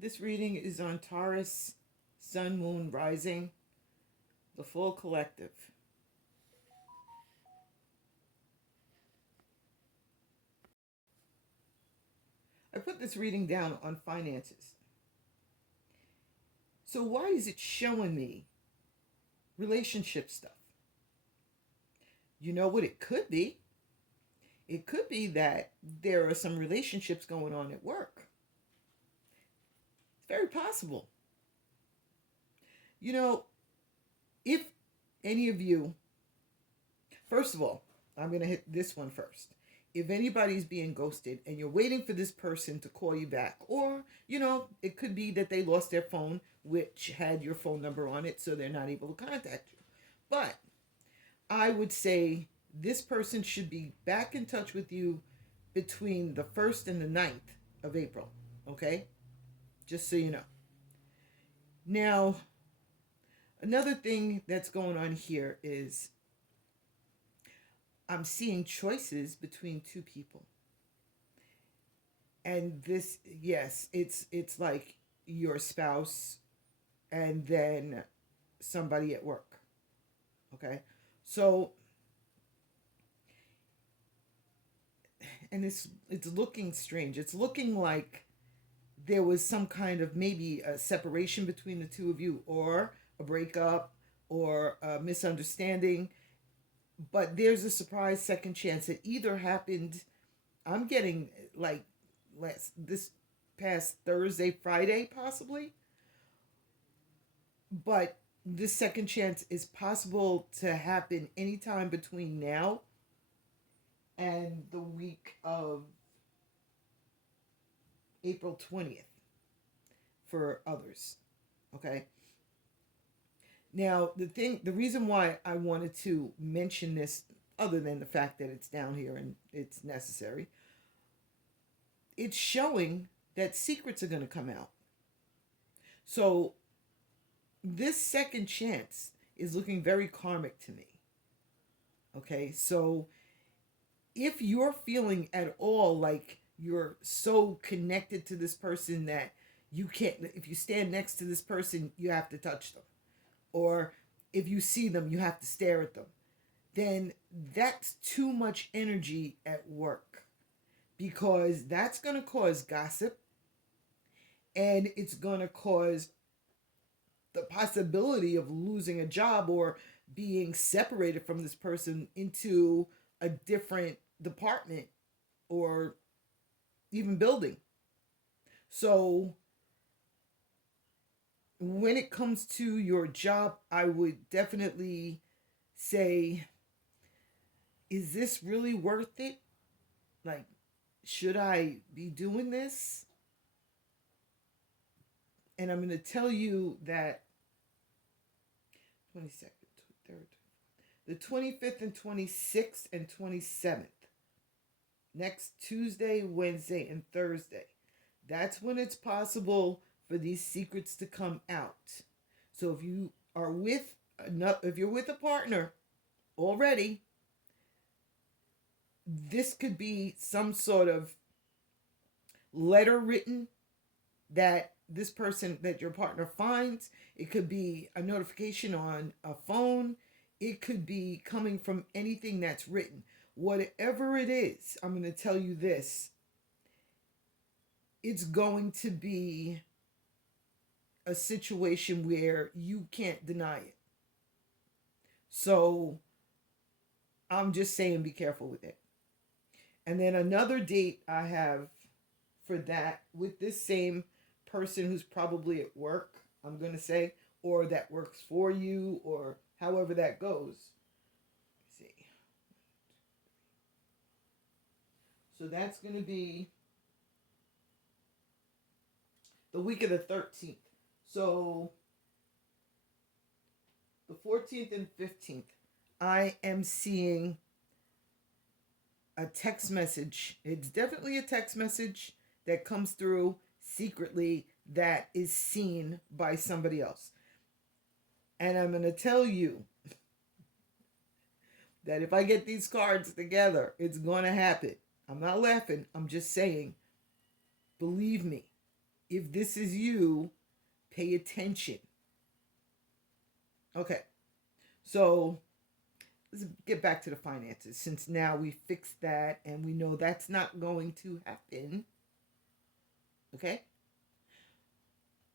This reading is on Taurus, Sun, Moon, Rising, the full collective. I put this reading down on finances. So why is it showing me relationship stuff? You know what it could be? It could be that there are some relationships going on at work. It's very possible. You know, if any of you, first of all, I'm going to hit this one first. If anybody's being ghosted and you're waiting for this person to call you back, or, it could be that they lost their phone, which had your phone number on it, so they're not able to contact you. But I would say this person should be back in touch with you between the 1st and the 9th of April, okay? Just so you know. Now, another thing that's going on here is I'm seeing choices between two people. And this, yes, it's like your spouse and then somebody at work. Okay? So, and it's looking strange. It's looking like there was some kind of maybe a separation between the two of you, or a breakup, or a misunderstanding. But there's a surprise second chance. It either happened, I'm getting like this past Thursday, Friday, possibly. But this second chance is possible to happen anytime between now and the week of April 20th for others. Okay? Now, the reason why I wanted to mention this, other than the fact that it's down here and it's necessary, it's showing that secrets are going to come out. So, this second chance is looking very karmic to me. Okay? So, if you're feeling at all like you're so connected to this person that you can't, if you stand next to this person, you have to touch them, or if you see them, you have to stare at them, then that's too much energy at work, because that's going to cause gossip, and it's going to cause the possibility of losing a job or being separated from this person into a different department or even building. So when it comes to your job, I would definitely say, is this really worth it? Like, should I be doing this? And I'm going to tell you that 22nd, 3rd, the 25th and 26th and 27th, next Tuesday, Wednesday, and Thursday, that's when it's possible for these secrets to come out. So if you are if you're with a partner already, this could be some sort of letter written that this person, that your partner finds. It could be a notification on a phone. It could be coming from anything that's written. Whatever it is, I'm going to tell you this. It's going to be a situation where you can't deny it. So I'm just saying, be careful with it. And then another date I have for that with this same person who's probably at work, I'm going to say, or that works for you, or however that goes. Let's see. So that's going to be the week of the 13th. So the 14th and 15th, I am seeing a text message. It's definitely a text message that comes through secretly that is seen by somebody else. And I'm going to tell you that if I get these cards together, it's going to happen. I'm not laughing. I'm just saying, believe me. If this is you, pay attention. Okay, so let's get back to the finances, since now we fixed that and we know that's not going to happen. Okay,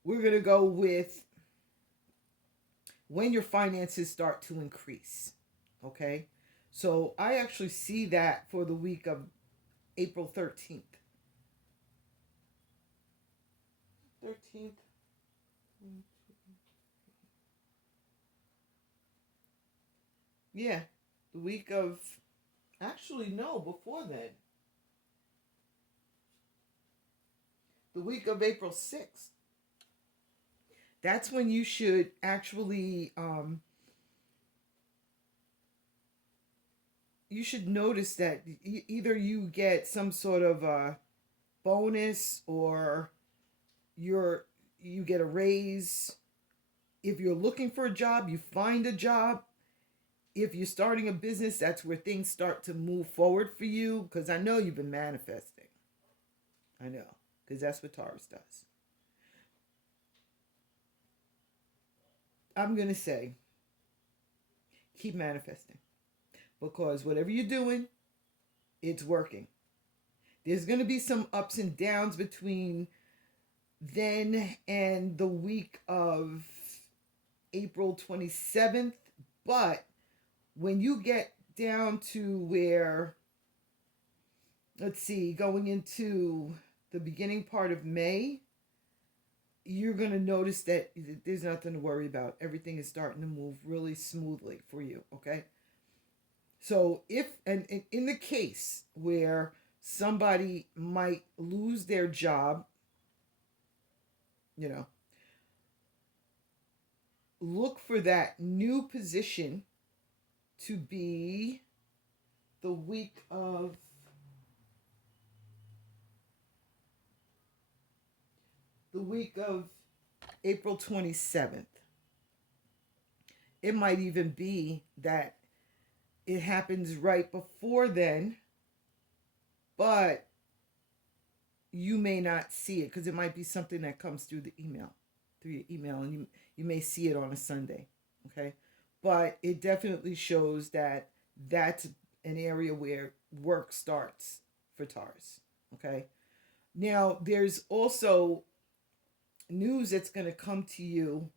we're going to go with when your finances start to increase. Okay, so I actually see that for the week of April 13th. 13th. Yeah, the week of, actually, no, before then. The week of April 6th. That's when you should actually, you should notice that either you get some sort of a bonus, or you're you get a raise. If you're looking for a job, you find a job. If you're starting a business, that's where things start to move forward for you, because I know you've been manifesting. I know, because that's what Taurus does. I'm going to say keep manifesting, because whatever you're doing, it's working. There's going to be some ups and downs between then and the week of April 27th. But when you get down to where, let's see, going into the beginning part of May, you're going to notice that there's nothing to worry about. Everything is starting to move really smoothly for you, okay? So if, and in the case where somebody might lose their job, you know, look for that new position to be the week of April 27th. It might even be that it happens right before then, but you may not see it because it might be something that comes through your email, and you may see it on a Sunday, okay? But it definitely shows that that's an area where work starts for Taurus, okay? Now, there's also news that's going to come to you,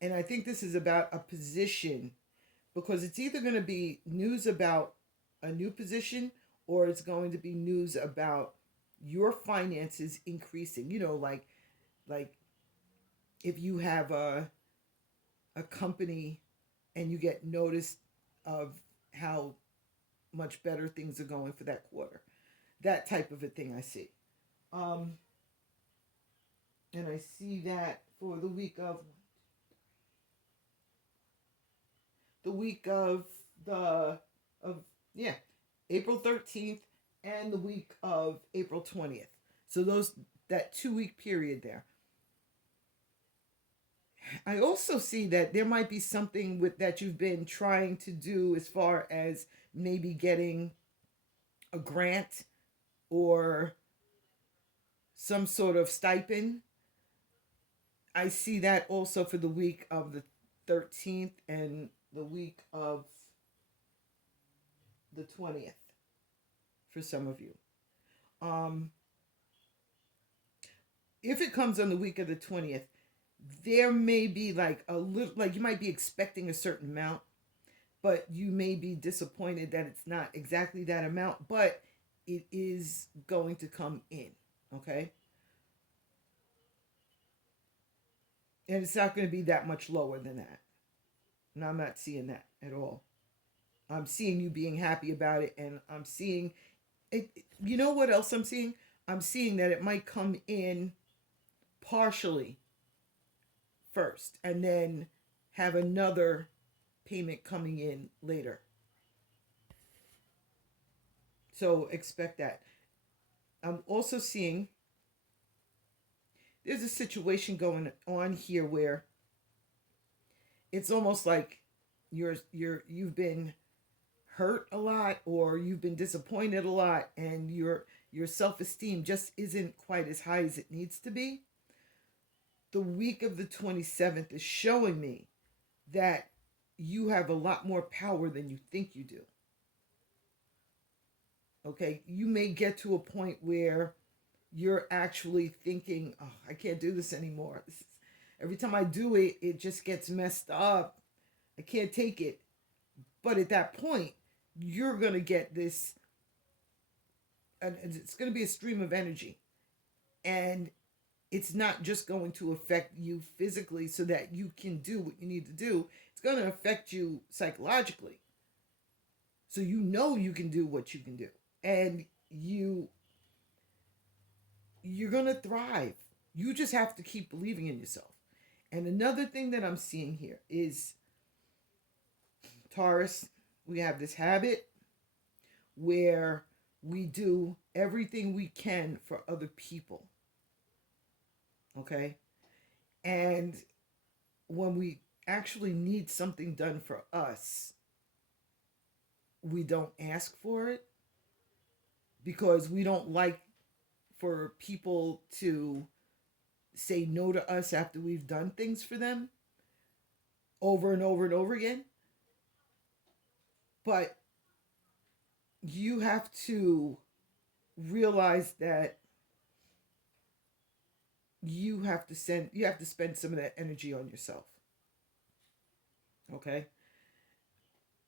and I think this is about a position, because it's either going to be news about a new position, or it's going to be news about your finances increasing. Like if you have a company and you get notice of how much better things are going for that quarter. That type of a thing I see. Um, and I see that for the week of the of yeah, April 13th, and the week of April 20th. So those, that 2 week period there. I also see that there might be something with that you've been trying to do, as far as maybe getting a grant or some sort of stipend. I see that also for the week of the 13th and the week of the 20th for some of you. Um, if it comes on the week of the 20th, there may be like a little, like you might be expecting a certain amount, but you may be disappointed that it's not exactly that amount, but it is going to come in, okay? And it's not going to be that much lower than that. And I'm not seeing that at all. I'm seeing you being happy about it, and I'm seeing it. You know what else I'm seeing? I'm seeing that it might come in partially first, and then have another payment coming in later. So expect that. I'm also seeing there's a situation going on here where it's almost like you've been hurt a lot, or you've been disappointed a lot, and your self-esteem just isn't quite as high as it needs to be, the week of the 27th is showing me that you have a lot more power than you think you do. Okay, you may get to a point where you're actually thinking, oh, I can't do this anymore. Every time I do it, it just gets messed up. I can't take it. But at that point, you're going to get this, and it's going to be a stream of energy. And it's not just going to affect you physically so that you can do what you need to do. It's going to affect you psychologically. So you know you can do what you can do. And you're going to thrive. You just have to keep believing in yourself. And another thing that I'm seeing here is Taurus, we have this habit where we do everything we can for other people. Okay? And when we actually need something done for us, we don't ask for it because we don't like for people to say no to us after we've done things for them over and over and over again. But you have to realize that you have to spend some of that energy on yourself. Okay?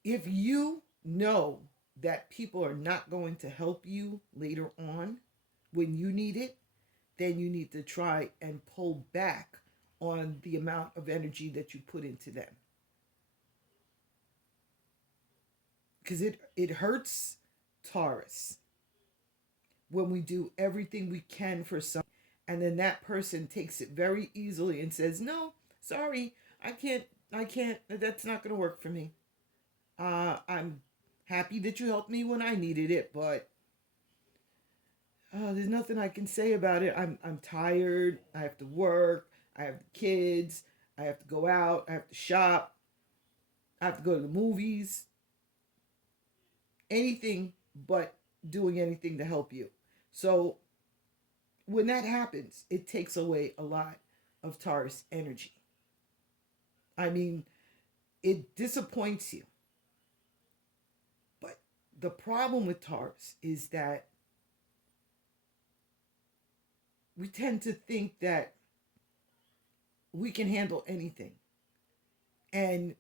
If you know that people are not going to help you later on when you need it, then you need to try and pull back on the amount of energy that you put into them. Because it hurts Taurus when we do everything we can for someone, and then that person takes it very easily and says, no, sorry, I can't, that's not going to work for me. I'm happy that you helped me when I needed it, but there's nothing I can say about it. I'm tired. I have to work. I have kids. I have to go out. I have to shop. I have to go to the movies. Anything but doing anything to help you. So when that happens, it takes away a lot of Taurus energy. I mean, it disappoints you. But the problem with Taurus is that we tend to think that we can handle anything. And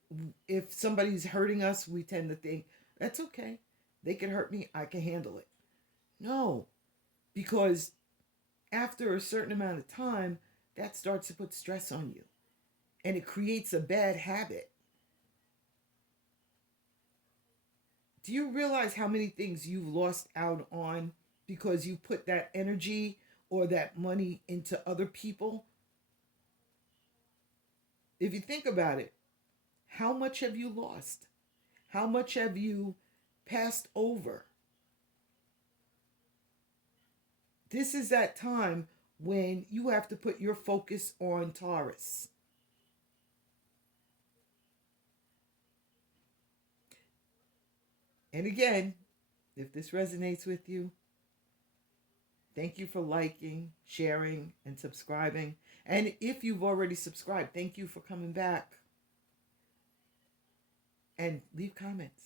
if somebody's hurting us, we tend to think, that's okay. They can hurt me. I can handle it. No, because after a certain amount of time, that starts to put stress on you. And it creates a bad habit. Do you realize how many things you've lost out on because you put that energy or that money into other people? If you think about it, how much have you lost? How much have you passed over? This is that time when you have to put your focus on Taurus. And again, if this resonates with you, thank you for liking, sharing, and subscribing. And if you've already subscribed, thank you for coming back. And leave comments.